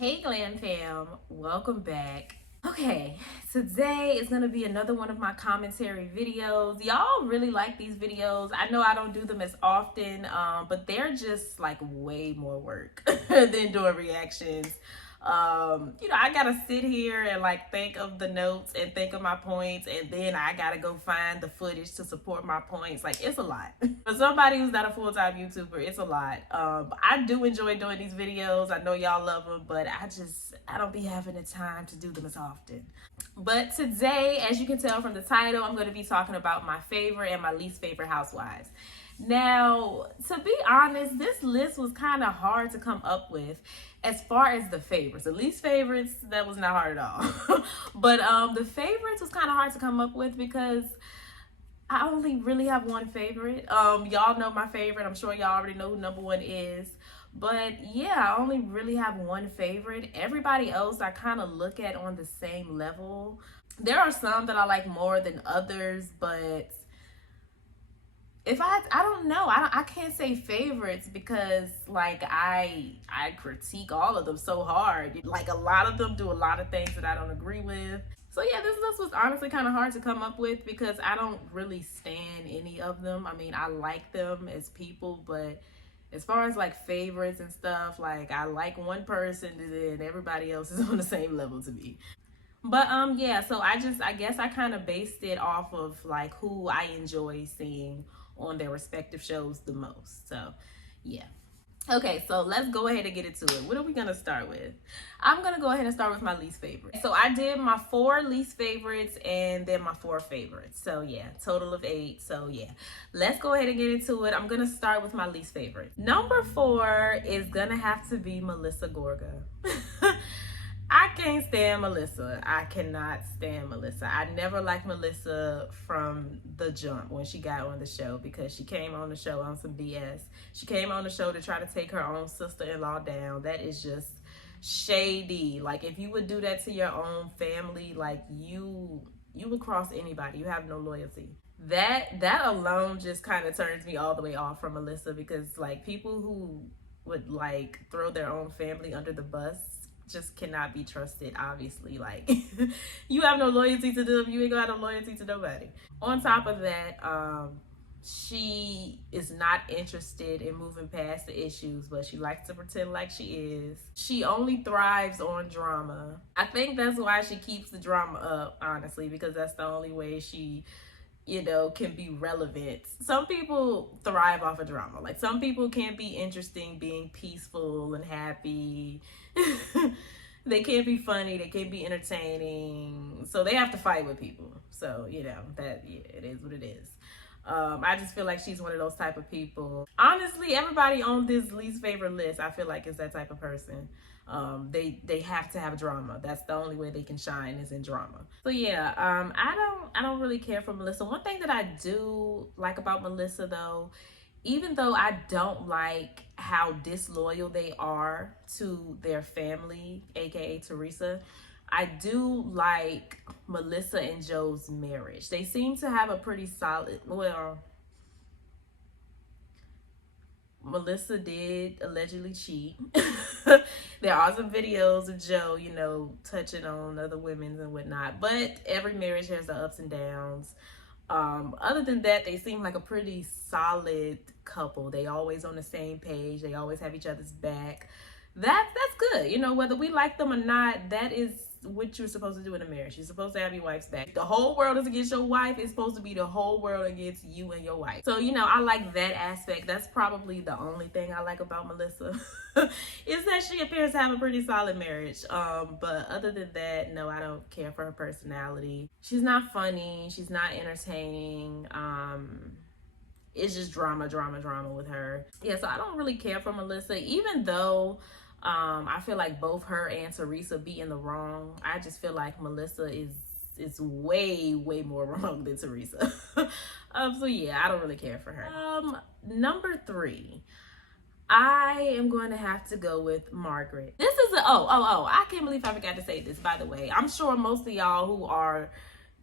Hey Glam Fam, welcome back. Okay, today is gonna be another one of my commentary videos. Y'all really like these videos. I know I don't do them as often, but they're just like way more work than doing reactions. I gotta sit here and like think of the notes and think of my points, and then I gotta go find the footage to support my points. Like, it's a lot. For somebody who's not a full-time YouTuber, it's a lot. I do enjoy doing these videos. I know y'all love them, but I don't be having the time to do them as often. But today, as you can tell from the title, I'm going to be talking about my favorite and my least favorite housewives. Now, to be honest, this list was kind of hard to come up with as far as the favorites. The least favorites, that was not hard at all. But the favorites was kind of hard to come up with because I only really have one favorite. Y'all know my favorite. I'm sure y'all already know who number one is. But yeah, I only really have one favorite. Everybody else I kind of look at on the same level. There are some that I like more than others, but if I don't know, I can't say favorites because like I critique all of them so hard. Like, a lot of them do a lot of things that I don't agree with. So yeah, this list was honestly kind of hard to come up with because I don't really stand any of them. I mean, I like them as people, but as far as like favorites and stuff, like I like one person and then everybody else is on the same level to me. But yeah, so I guess I kind of based it off of like who I enjoy seeing on their respective shows the most. So yeah. Okay, so let's go ahead and get into it. What are we gonna start with? I'm gonna go ahead and start with my least favorite. So I did my 4 least favorites and then my 4 favorites. So yeah, total of 8. So yeah, let's go ahead and get into it. I'm gonna start with my least favorite. Number 4 is gonna have to be Melissa Gorga. I can't stand Melissa. I cannot stand Melissa. I never liked Melissa from the jump when she got on the show because she came on the show on some BS. She came on the show to try to take her own sister-in-law down. That is just shady. Like, if you would do that to your own family, like you would cross anybody. You have no loyalty. That alone just kind of turns me all the way off from Melissa because like people who would like throw their own family under the bus just cannot be trusted. Obviously, like you have no loyalty to them, you ain't gonna have no loyalty to nobody. On top of that, she is not interested in moving past the issues, but she likes to pretend like she is. She only thrives on drama. I think that's why she keeps the drama up, honestly, because that's the only way she can be relevant. Some people thrive off of drama. Like, some people can't be interesting being peaceful and happy. They can't be funny, they can't be entertaining, so they have to fight with people. So that, yeah, it is what it is. I just feel like she's one of those type of people. Honestly, everybody on this least favorite list, I feel like, is that type of person. They have to have drama. That's the only way they can shine, is in drama. So yeah, I don't really care for Melissa. One thing that I do like about Melissa, though, even though I don't like how disloyal they are to their family, aka Teresa, I do like Melissa and Joe's marriage. They seem to have a pretty solid, well, Melissa did allegedly cheat. There are some videos of Joe, touching on other women and whatnot, but every marriage has the ups and downs. Other than that, they seem like a pretty solid couple. They always on the same page. They always have each other's back. That's good. Whether we like them or not, that is what you're supposed to do in a marriage. You're supposed to have your wife's back. The whole world is against your wife. It's supposed to be the whole world against you and your wife. So, I like that aspect. That's probably the only thing I like about Melissa is that she appears to have a pretty solid marriage. But other than that, no, I don't care for her personality. She's not funny. She's not entertaining. It's just drama with her. Yeah, so I don't really care for Melissa, even though I feel like both her and Teresa be in the wrong. I just feel like Melissa is way more wrong than Teresa. So yeah, I don't really care for her. Number 3, I am going to have to go with Margaret. This is I can't believe I forgot to say this, by the way. I'm sure most of y'all who are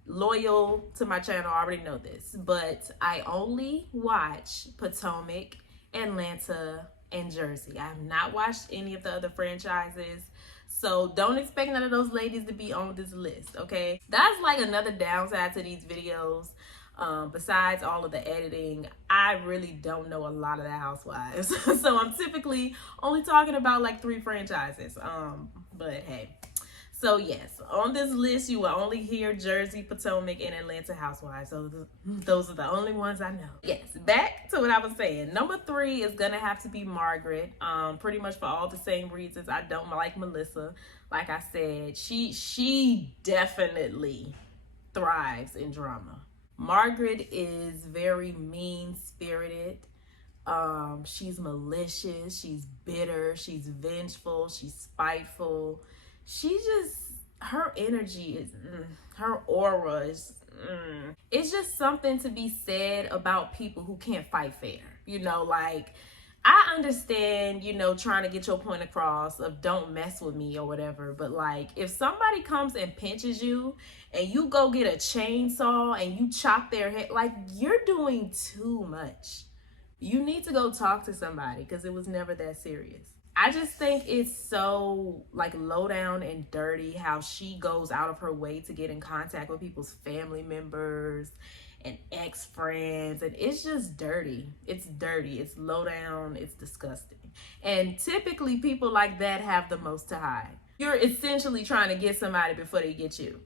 loyal to my channel already know this, but I only watch Potomac, Atlanta, and Jersey. I have not watched any of the other franchises. So don't expect none of those ladies to be on this list, okay? That's like another downside to these videos. Besides all of the editing, I really don't know a lot of the Housewives. So I'm typically only talking about like 3 franchises. But hey. So yes, on this list you will only hear Jersey, Potomac, and Atlanta Housewives. So those are the only ones I know. Yes, back to what I was saying. Number 3 is gonna have to be Margaret. Pretty much for all the same reasons. I don't like Melissa. Like I said, she definitely thrives in drama. Margaret is very mean-spirited. She's malicious, she's bitter, she's vengeful, she's spiteful. She just, her energy is, her aura is, it's just something to be said about people who can't fight fair. You know, like, I understand, you know, trying to get your point across of don't mess with me or whatever, but like if somebody comes and pinches you and you go get a chainsaw and you chop their head, like you're doing too much. You need to go talk to somebody because it was never that serious. I just think it's so like low down and dirty how she goes out of her way to get in contact with people's family members and ex-friends, and it's just dirty. It's dirty, it's low down, it's disgusting. And typically people like that have the most to hide. You're essentially trying to get somebody before they get you,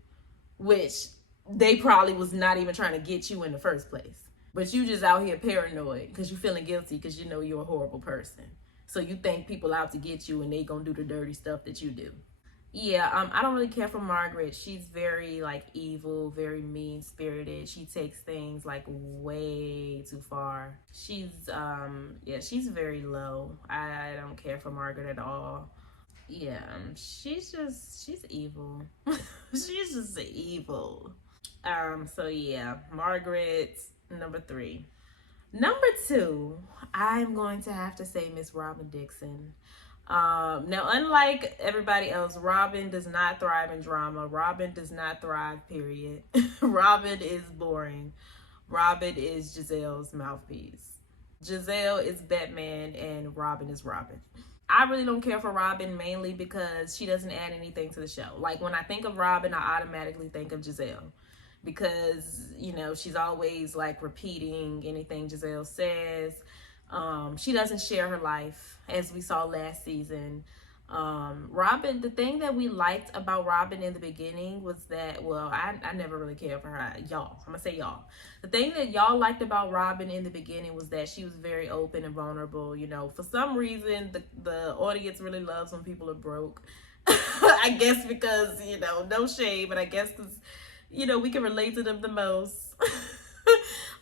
which they probably was not even trying to get you in the first place. But you just out here paranoid because you're feeling guilty because you know you're a horrible person. So you think people out to get you and they gonna do the dirty stuff that you do. Yeah, I don't really care for Margaret. She's very like evil, very mean-spirited. She takes things like way too far. She's very low. I don't care for Margaret at all. Yeah, she's evil. She's just evil. So yeah, Margaret, number 3. Number 2, I'm going to have to say Miss Robin Dixon. Now, unlike everybody else, Robin does not thrive in drama. Robin does not thrive, period. Robin is boring. Robin is Giselle's mouthpiece. Giselle is Batman and Robin is Robin. I really don't care for Robin mainly because she doesn't add anything to the show. Like when I think of Robin, I automatically think of Giselle because, you know, she's always like repeating anything Giselle says. She doesn't share her life as we saw last season. Robin, the thing that we liked about Robin in the beginning was that, well, I never really cared for her. Y'all, I'm gonna say y'all. The thing that y'all liked about Robin in the beginning was that she was very open and vulnerable. You know, for some reason, the audience really loves when people are broke. I guess because, you know, no shade, but I guess because, you know, we can relate to them the most.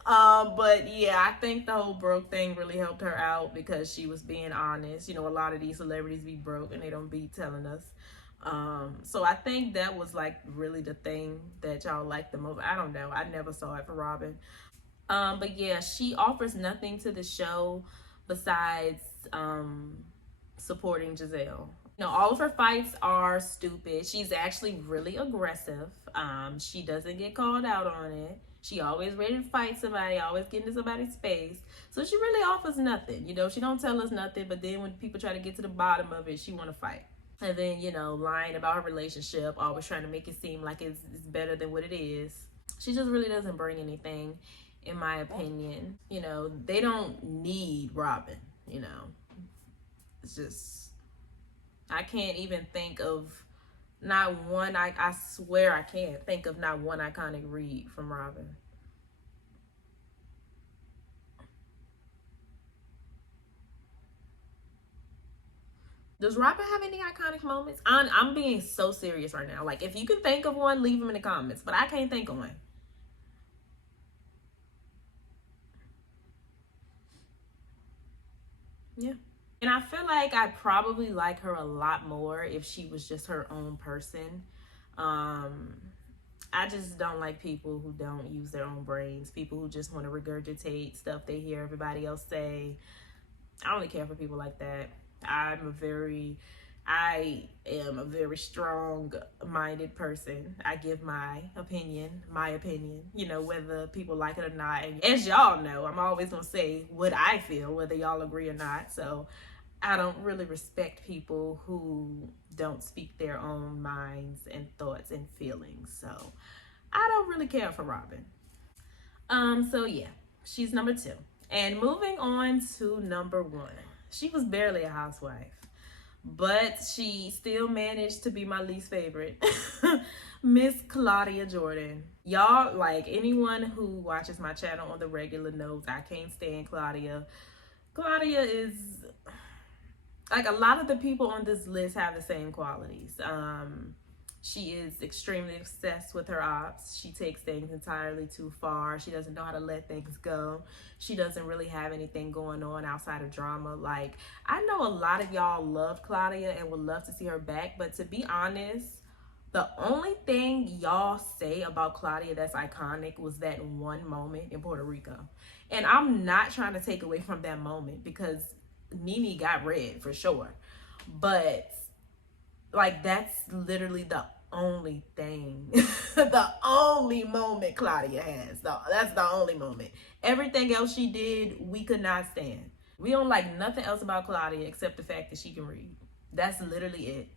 But yeah, I think the whole broke thing really helped her out because she was being honest. You know, a lot of these celebrities be broke and they don't be telling us. So I think that was like really the thing that y'all liked the most. I don't know. I never saw it for Robin. But yeah, she offers nothing to the show besides supporting Giselle. You know, all of her fights are stupid. She's actually really aggressive. She doesn't get called out on it. She always ready to fight somebody, always get into somebody's space. So she really offers nothing. You know, she don't tell us nothing, but then when people try to get to the bottom of it, she want to fight. And then, you know, lying about her relationship, always trying to make it seem like it's better than what it is. She just really doesn't bring anything, in my opinion. You know, they don't need Robin, you know. It's just, I can't even think of not one, I swear I can't think of not one iconic read from Robin. Does Robin have any iconic moments? I'm being so serious right now. Like, if you can think of one, leave them in the comments. But I can't think of one. Yeah. And I feel like I'd probably like her a lot more if she was just her own person. I just don't like people who don't use their own brains. People who just want to regurgitate stuff they hear everybody else say. I don't really care for people like that. I am a very strong-minded person. I give my opinion, you know, whether people like it or not. And as y'all know, I'm always going to say what I feel, whether y'all agree or not. So I don't really respect people who don't speak their own minds and thoughts and feelings. So I don't really care for Robin. So yeah, she's number 2. And moving on to number 1. She was barely a housewife, but she still managed to be my least favorite. Miss Claudia Jordan. Y'all, like, anyone who watches my channel on the regular knows I can't stand Claudia. Claudia is, like, a lot of the people on this list have the same qualities. She is extremely obsessed with her ops. She takes things entirely too far. She doesn't know how to let things go. She doesn't really have anything going on outside of drama. Like, I know a lot of y'all love Claudia and would love to see her back, but to be honest, the only thing y'all say about Claudia that's iconic was that one moment in Puerto Rico. And I'm not trying to take away from that moment because Nene got red for sure. But like, that's literally the only thing, the only moment Claudia has. That's the only moment. Everything else she did, we could not stand. We don't like nothing else about Claudia except the fact that she can read. That's literally it.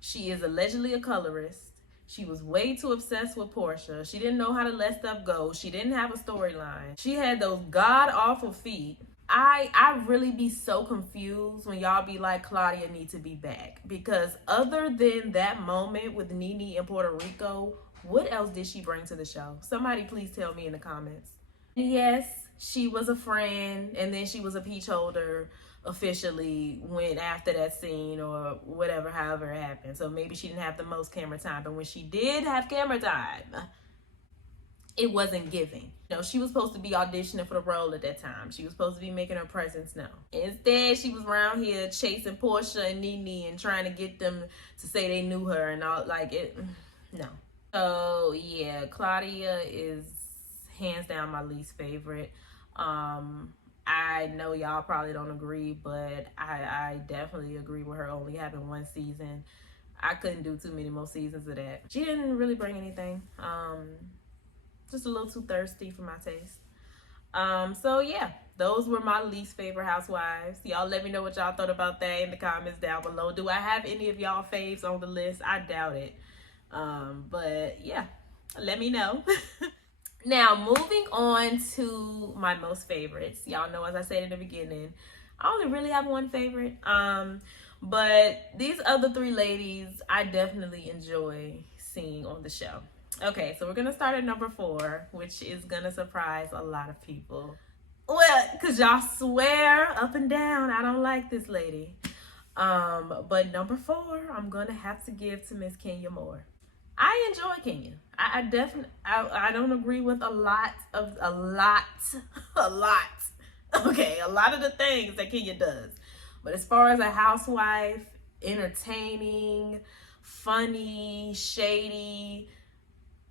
She is allegedly a colorist. She was way too obsessed with Portia. She didn't know how to let stuff go. She didn't have a storyline. She had those god-awful feet. I really be so confused when y'all be like, Claudia need to be back. Because other than that moment with Nene in Puerto Rico, what else did she bring to the show? Somebody please tell me in the comments. Yes, she was a friend, and then she was a peach holder officially when after that scene or whatever, however it happened. So maybe she didn't have the most camera time, but when she did have camera time, it wasn't giving. You know, she was supposed to be auditioning for the role at that time. She was supposed to be making her presence known. Instead, she was around here chasing Portia and Nene and trying to get them to say they knew her and all. Like, it, no. So yeah, Claudia is hands down my least favorite. I know y'all probably don't agree, but I definitely agree with her only having one season. I couldn't do too many more seasons of that. She didn't really bring anything. Just a little too thirsty for my taste. So yeah, those were my least favorite housewives. Y'all let me know what y'all thought about that in the comments down below. Do I have any of y'all faves on the list? I doubt it. But yeah, let me know. Now, moving on to my most favorites. Y'all know, as I said in the beginning, I only really have one favorite. But these other 3 ladies, I definitely enjoy seeing on the show. Okay, so we're gonna start at number 4, which is gonna surprise a lot of people. Well, cause y'all swear up and down I don't like this lady. But number 4, I'm gonna have to give to Miss Kenya Moore. I enjoy Kenya. I definitely, I don't agree with a lot. Okay, a lot of the things that Kenya does. But as far as a housewife, entertaining, funny, shady,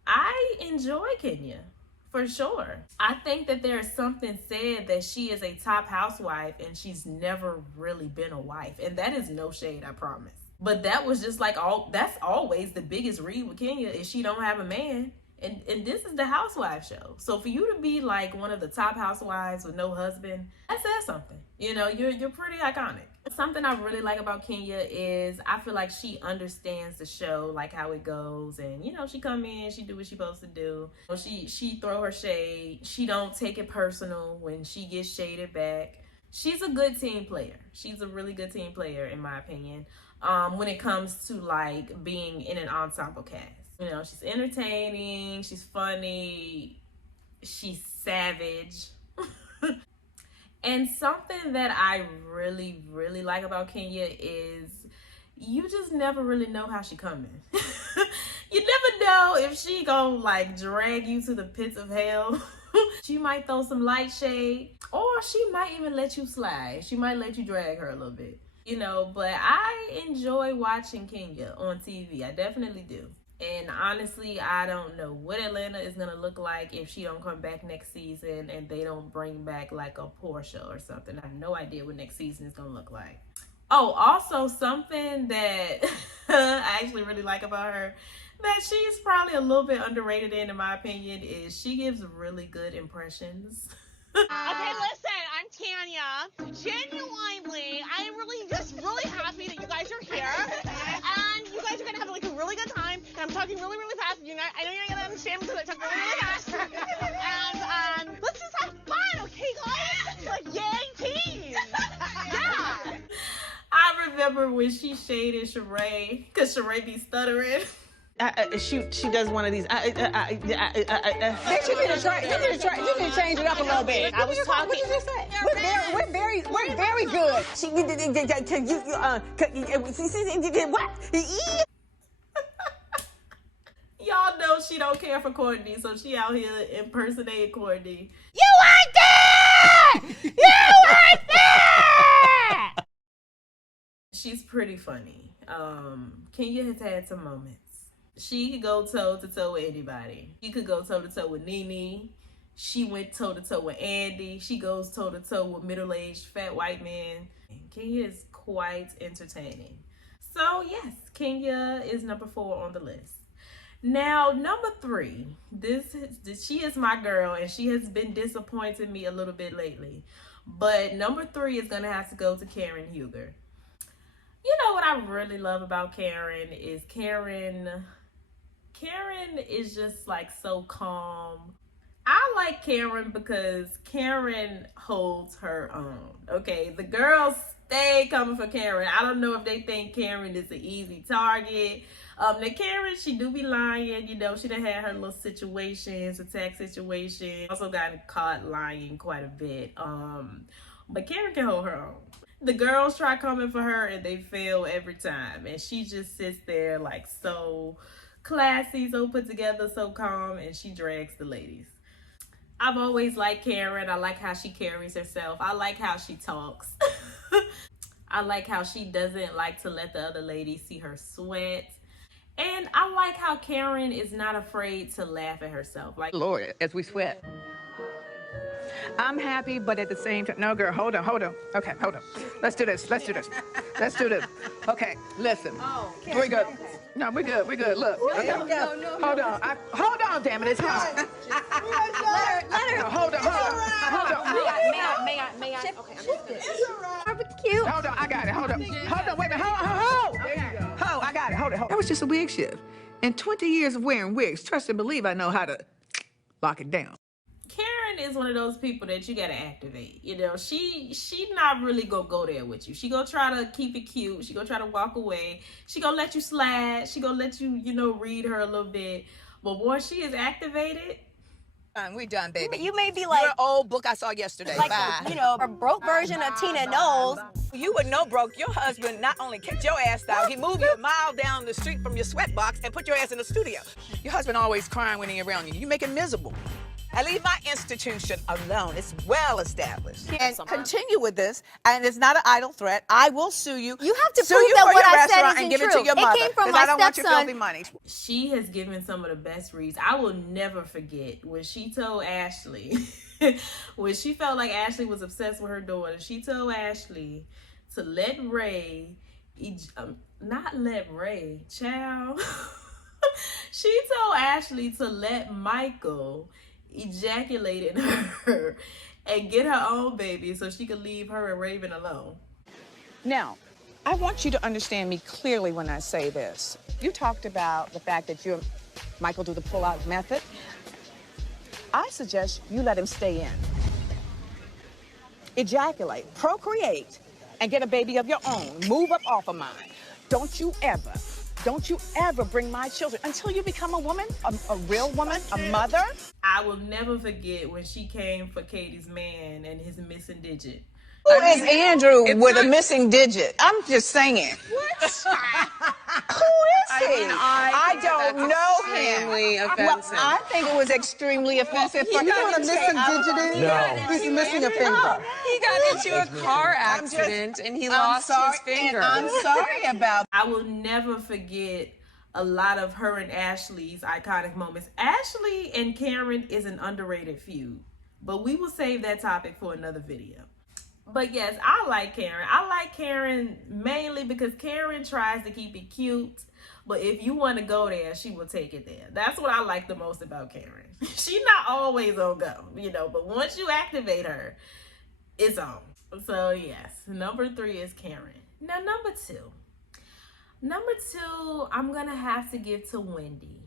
I enjoy Kenya for sure. I think that there is something said that she is a top housewife and she's never really been a wife. And that is no shade, I promise. But that was just like that's always the biggest read with Kenya is she don't have a man. And this is the housewife show. So for you to be like one of the top housewives with no husband, that says something. You know, you're pretty iconic. Something I really like about Kenya is I feel like she understands the show, like how it goes. And, you know, she come in, she do what she's supposed to do. She throw her shade. She don't take it personal when she gets shaded back. She's a good team player. She's a really good team player, in my opinion, when it comes to, like, being in an ensemble cast. You know, she's entertaining, she's funny, she's savage. And something that I really, really like about Kenya is you just never really know how she coming. You never know if she gonna like drag you to the pits of hell. She might throw some light shade, or she might even let you slide. She might let you drag her a little bit, you know. But I enjoy watching Kenya on TV. I definitely do. And honestly, I don't know what Atlanta is going to look like if she don't come back next season and they don't bring back like a Portia or something. I have no idea what next season is going to look like. Oh, also something that I actually really like about her that she's probably a little bit underrated in my opinion, is she gives really good impressions. Okay, listen, I'm Tanya. Genuinely, I really just really happy that you guys are here, and you guys are gonna have like a really good time. And I'm talking really, really fast. I know you're gonna understand because I talk really, really fast. And let's just have fun, okay, guys? Like, yay, team! Yeah. I remember when she shaded Sheree, because Sheree be stuttering. She does one of these. You need to change it up a little bit. I was talking. What did you just say? We're very good. She what? Y'all know she don't care for Courtney, so she out here impersonating Courtney. You like that? You like that? She's pretty funny. Kenya has had some moments. She could go toe to toe with anybody. She could go toe to toe with Nene. She went toe to toe with Andy. She goes toe to toe with middle-aged fat white men. Kenya is quite entertaining. So yes, Kenya is number 4 on the list. Now, number 3, she is my girl, and she has been disappointing me a little bit lately. But number 3 is gonna have to go to Karen Huger. You know what I really love about Karen is Karen is just like so calm. I like Karen because Karen holds her own. Okay, the girls stay coming for Karen. I don't know if they think Karen is an easy target. Now Karen, she do be lying. You know, she done had her little situations, attack situations. Also got caught lying quite a bit. But Karen can hold her own. The girls try coming for her and they fail every time. And she just sits there like so classy, so put together, so calm, and she drags the ladies. I've always liked Karen. I like how she carries herself. I like how she talks. I like how she doesn't like to let the other ladies see her sweat. And I like how Karen is not afraid to laugh at herself. Like, Lord, as we sweat. I'm happy, but at the same time, no, girl, hold on. Okay, hold on. Let's do this. Okay, listen. We're good. No, we're good. Look. Okay. Hold on. Hold on, damn it. It's hot. Let her. Hold on. May I? Okay, I'm just good. Barbecue. Hold on, I got it. Hold on, wait a minute. Hold. I got it. Hold. That was just a wig shift. In 20 years of wearing wigs, trust and believe I know how to lock it down. Karen is one of those people that you gotta activate. You know, she not really gonna go there with you. She gonna try to keep it cute. She gonna try to walk away. She gonna let you slide. She gonna let you, read her a little bit. But once she is activated, We done, baby. You may be like You're an old book I saw yesterday. like Bye. a broke version of Tina Knowles. You would know, broke. Your husband not only kicked your ass out, he moved you a mile down the street from your sweat box and put your ass in the studio. Your husband always crying when he's around you. You make him miserable. I leave my institution alone. It's well established. And continue with this, and it's not an idle threat. I will sue you. You have to sue prove you that for what your I said restaurant isn't and give true. it to your mother. It came from 'cause my I don't want your stepson. filthy money. she has given some of the best reads. I will never forget when she told Ashley, when she felt like Ashley was obsessed with her daughter, she told Ashley to let Ray, not let Ray, child. She told Ashley to let Michael ejaculate in her and get her own baby so she could leave her and Raven alone. Now, I want you to understand me clearly when I say this. You talked about the fact that you and Michael do the pull-out method. I suggest you let him stay in. Ejaculate, procreate, and get a baby of your own. Move up off of mine. Don't you ever bring my children until you become a woman, a real woman, a mother. I will never forget when she came for Katie's man and his missing digit. Who is Andrew with a missing digit? I'm just saying. What? Who is he? I don't know him. Well, I think it was extremely offensive. You know what a missing digit is? No. He's missing a finger. He got into a car accident and he lost his finger. I'm sorry about I will never forget a lot of her and Ashley's iconic moments. Ashley and Karen is an underrated feud, but we will save that topic for another video. But yes, I like Karen. I like Karen mainly because Karen tries to keep it cute, but if you want to go there, she will take it there. That's what I like the most about Karen. She's not always on go, but once you activate her, it's on. So yes, number 3 is Karen. Now, number two, I'm gonna have to give to Wendy.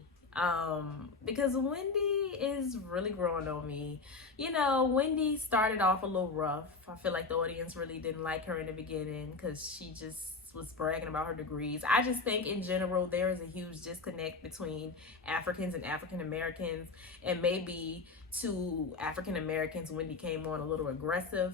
Because Wendy is really growing on me. You know, Wendy started off a little rough. I feel like the audience really didn't like her in the beginning because she just was bragging about her degrees. I just think in general there is a huge disconnect between Africans and African Americans, and maybe to African Americans Wendy came on a little aggressive.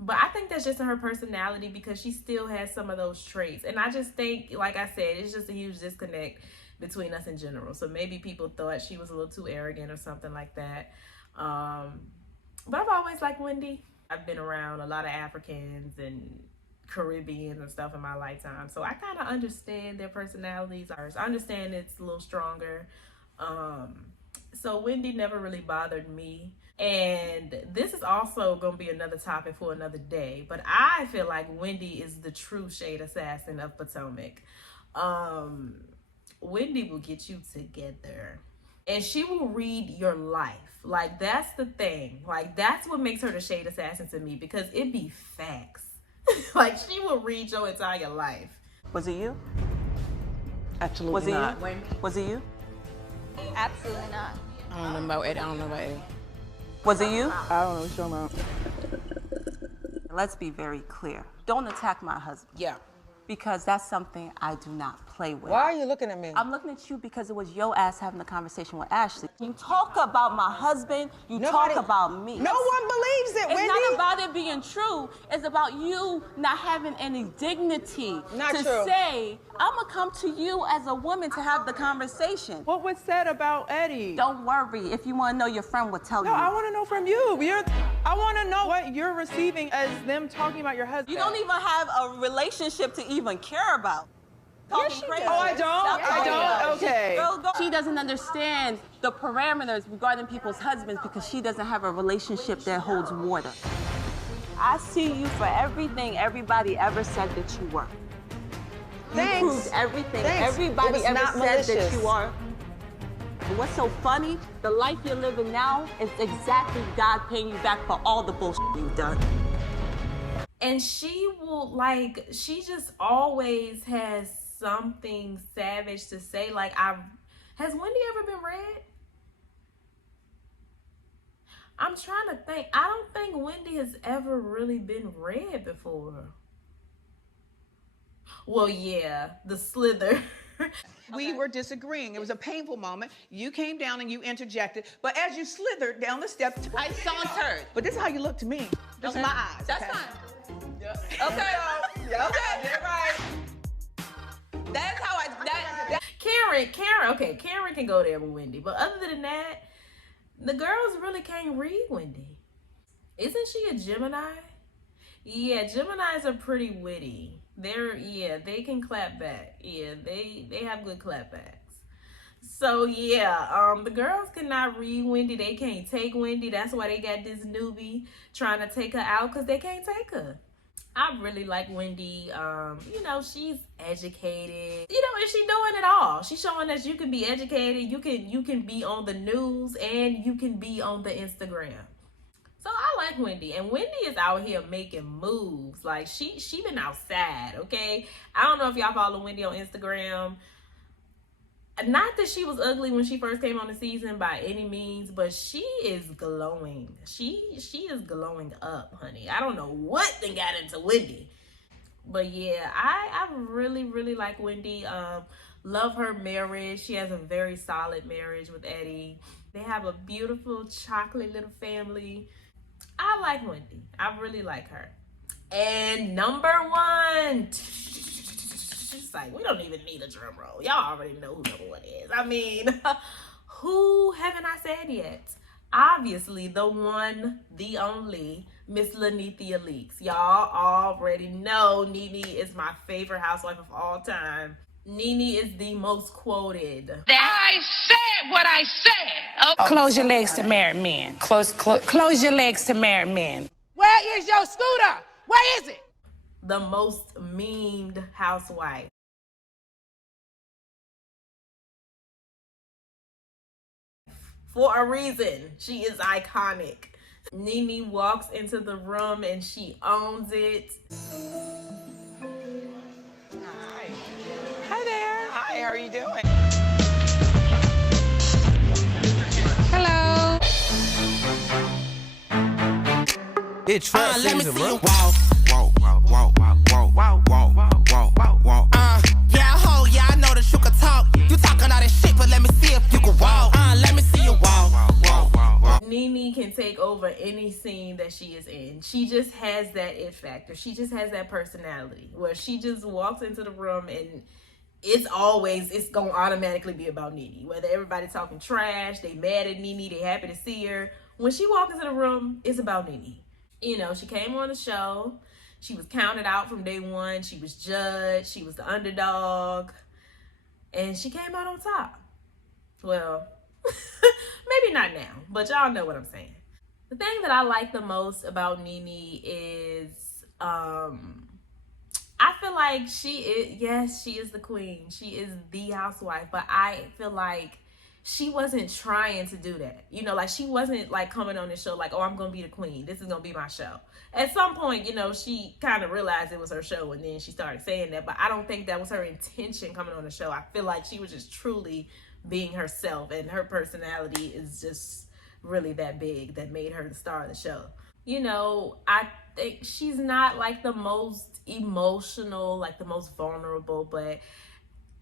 But I think that's just in her personality because she still has some of those traits. And I just think, like I said, it's just a huge disconnect between us in general. So maybe people thought she was a little too arrogant or something like that. But I've always liked Wendy. I've been around a lot of Africans and Caribbeans and stuff in my lifetime. So I kind of understand their personalities. I understand it's a little stronger. So Wendy never really bothered me. And this is also going to be another topic for another day. But I feel like Wendy is the true shade assassin of Potomac. Wendy will get you together. And she will read your life. Like, that's the thing. Like, that's what makes her the shade assassin to me. Because it be facts. Like, she will read your entire life. Was it you? Absolutely Was it not. you? Was it you? Absolutely not. I don't know about Eddie. Was it you? I don't know what you're talking about. Let's be very clear. Don't attack my husband. Yeah. Because that's something I do not play with. Why are you looking at me? I'm looking at you because it was your ass having a conversation with Ashley. You talk about my husband, you talk about me. No one believes it, It's Wendy. not about it being true. It's about you not having any dignity Not to true. say, I'm gonna come to you as a woman to have the conversation. What was said about Eddie? Don't worry. If you want to know, your friend will tell No, you. I want to know from you. I want to know what you're receiving as them talking about your husband. You don't even have a relationship to even care about. Talking crazy. Oh, I don't? Stop I talking. don't? Okay. Girl, go. She doesn't understand the parameters regarding people's husbands because she doesn't have a relationship that holds water. I see you for everything everybody ever said that you were. Thanks. You proved everything Thanks. everybody It was ever not said that malicious. you are. But what's so funny, the life you're living now is exactly God paying you back for all the bullshit you've done. And she will, like, she just always has something savage to say. Like, has Wendy ever been read? I'm trying to think. I don't think Wendy has ever really been read before. Well, yeah, the slither. We were disagreeing. It was a painful moment. You came down and you interjected, but as you slithered down the steps, I sauntered. but this is how you look to me. This is my eyes. That's okay? fine. Yeah. Okay. Yeah. Okay. Right. That's how Karen can go there with Wendy. But other than that, the girls really can't read Wendy. Isn't she a Gemini? Yeah, Geminis are pretty witty. They can clap back. Yeah, they have good clapbacks. So yeah, the girls cannot read Wendy. They can't take Wendy. That's why they got this newbie trying to take her out because they can't take her. I really like Wendy. You know, she's educated. You know, and she's doing it all. She's showing that you can be educated, you can be on the news, and you can be on the Instagram. So I like Wendy, and Wendy is out here making moves. Like she been outside, okay? I don't know if y'all follow Wendy on Instagram. Not that she was ugly when she first came on the season by any means, but she is glowing. She is glowing up, honey. I don't know what they got into Wendy. But yeah, I really, really like Wendy. Love her marriage. She has a very solid marriage with Eddie. They have a beautiful chocolate little family. I like Wendy. I really like her. And number one, it's like, we don't even need a drum roll. Y'all already know who number one is. I mean, who haven't I said yet? Obviously, the one, the only, Miss Lanithia Leaks. Y'all already know Nene is my favorite housewife of all time. Nene is the most quoted. I said what I said. Oh. Close your legs to married men. Close your legs to married men. Where is your scooter? Where is it? The most memed housewife. For a reason. She is iconic. Nene walks into the room and she owns it. Hi. Hi there. Hi, how are you doing? Hello. It's trap let me season, see bro. you walk. Yeah, ho, yeah, I know that you can talk. You talking all that shit, but let me see if you can walk. Let me see you walk. Nene can take over any scene that she is in. She just has that it factor. She just has that personality where she just walks into the room and it's gonna automatically be about Nene. Whether everybody talking trash, they mad at Nene, they happy to see her. When she walks into the room, it's about Nene. You know, she came on the show. She was counted out from day one. She was judged. She was the underdog. And she came out on top. Well, maybe not now, but y'all know what I'm saying. The thing that I like the most about Nene is I feel like she is the queen. She is the housewife, but I feel like she wasn't trying to do that. You know, like she wasn't like coming on this show like, oh, I'm going to be the queen. This is going to be my show. At some point, you know, she kind of realized it was her show and then she started saying that, but I don't think that was her intention coming on the show. I feel like she was just truly being herself, and her personality is just really that big that made her the star of the show. You know, I think she's not like the most emotional, like the most vulnerable, but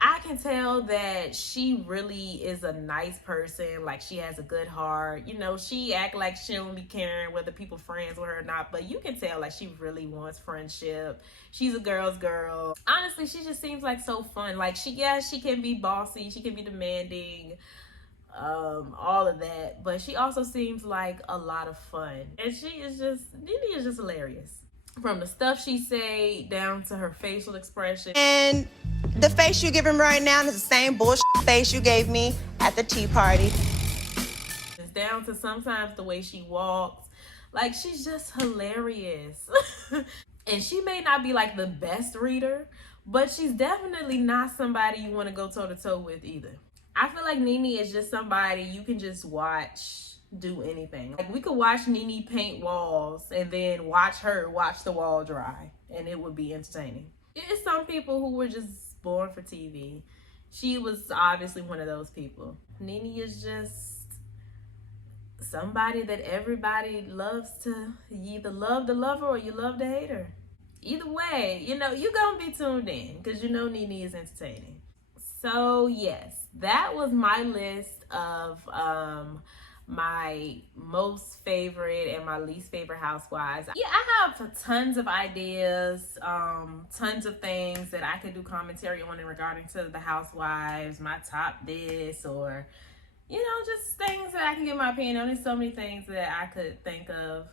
I can tell that she really is a nice person. Like, she has a good heart. You know, she act like she don't be caring whether people friends with her or not, but you can tell like she really wants friendship. She's a girl's girl. Honestly, she just seems like so fun. Like, she can be bossy, she can be demanding, all of that, but she also seems like a lot of fun. And Nene is just hilarious. From the stuff she say down to her facial expression. And the face you give him right now is the same bullshit face you gave me at the tea party. It's down to sometimes the way she walks. Like, she's just hilarious. And she may not be like the best reader, but she's definitely not somebody you want to go toe to toe with either. I feel like Nene is just somebody you can just watch do anything. Like, we could watch Nene paint walls and then watch her watch the wall dry, and it would be entertaining. It's some people who were just born for TV. She was obviously one of those people. Nene is just somebody that everybody loves to, you either love to love her or you love to hate her. Either way, you know, you're gonna be tuned in because you know Nene is entertaining. So yes, that was my list of my most favorite and my least favorite housewives. Yeah, I have tons of ideas, tons of things that I could do commentary on in regarding to the housewives, my top this, or, you know, just things that I can give my opinion on. There's so many things that I could think of.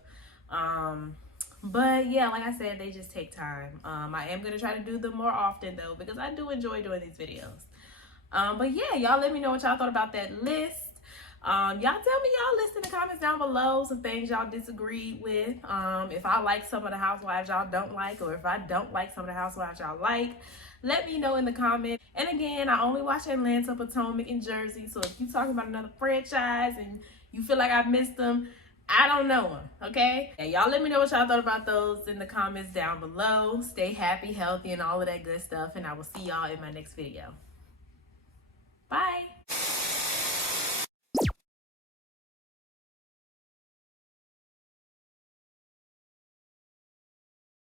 But yeah, like I said, they just take time. I am going to try to do them more often though, because I do enjoy doing these videos. But yeah, y'all let me know what y'all thought about that list. Y'all tell me y'all list in the comments down below some things y'all disagreed with. If I like some of the housewives y'all don't like, or if I don't like some of the housewives y'all like, let me know in the comments. And again, I only watch Atlanta, Potomac, and Jersey. So if you talking about another franchise and you feel like I missed them, I don't know them, okay? Yeah, y'all let me know what y'all thought about those in the comments down below. Stay happy, healthy, and all of that good stuff. And I will see y'all in my next video. Bye.